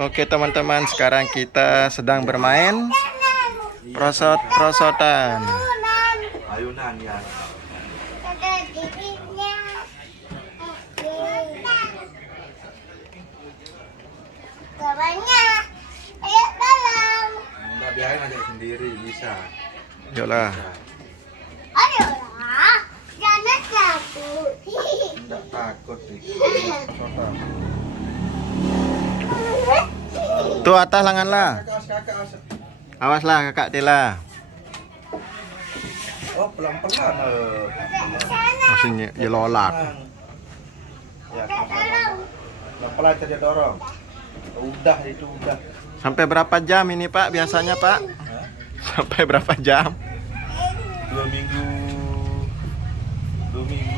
Oke teman-teman, sekarang kita sedang bermain prosot-prosotan. Ayunan ya. Ayo dalam. Enggak, biarin aja sendiri bisa. Yolah. Ayo lah, jangan takut. Enggak takut sih. Prosotan. Tuh atas lenganlah. Kakak. Awaslah kakak Tila. Oh, pelan-pelan. Maksudnya ya lolak. Ya, pelan-pelan saja dorong. Udah itu udah. Sampai berapa jam ini Pak biasanya Pak? Hah? Sampai berapa jam? 2 minggu. 2 minggu.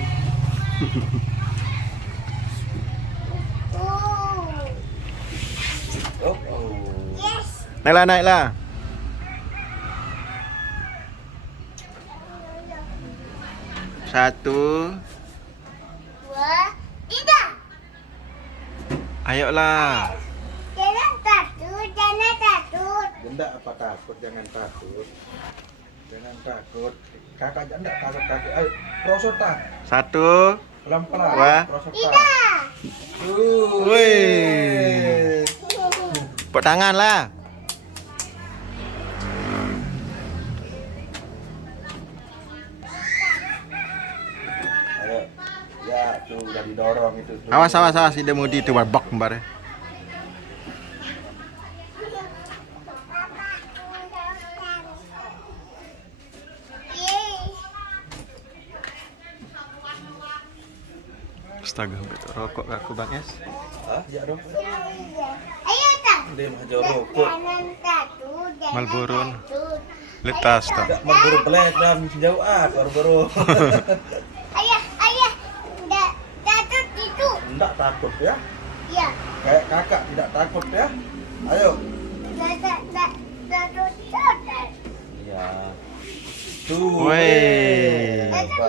Oh. Yes. Naiklah. Satu. 2, 3. Ayolah. Jangan takut, jangan takut. Enggak apa takut, jangan takut. Jangan takut. Kakak enggak takut. Ayo, prosotan. Satu. Pelan-pelan. Wah. Prosotan. 3. Wih. Tepuk tangan lah. Ayo. Ya, tuh udah didorong itu. Tuh. Awas ide mudi itu barbak kembar. Astaga, rokok aku Bang Es. Hah? Ya dong. Ayo tak. Dia mah jauh rokok. Jangan takut, jangan Marlboro. takut. Letas tak. Enggak berburu pelet dan jauh baru-baru. Ayah, enggak takut itu. Enggak takut ya. Ya, Kayak kakak tidak takut ya. Ayo. enggak takut. Iya. Tuh. Weh. Ada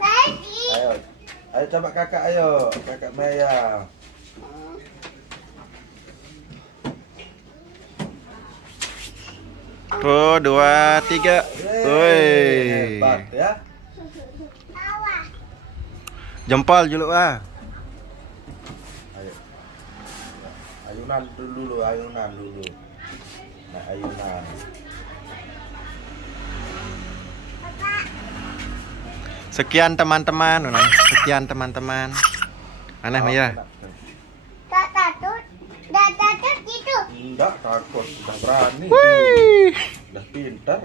lagi. Ayo. Ayo coba kakak ayo. Kakak Maya. Oh, 2, 3. Woi. Hebat ya. Awas. Jempol juluk ah. Ayo. Ayunan dulu. Nah, ayunan. Sekian teman-teman. Aneh Maya. Tak takut. Enggak takut itu. Enggak takut, udah berani. Wih. Udah pintar.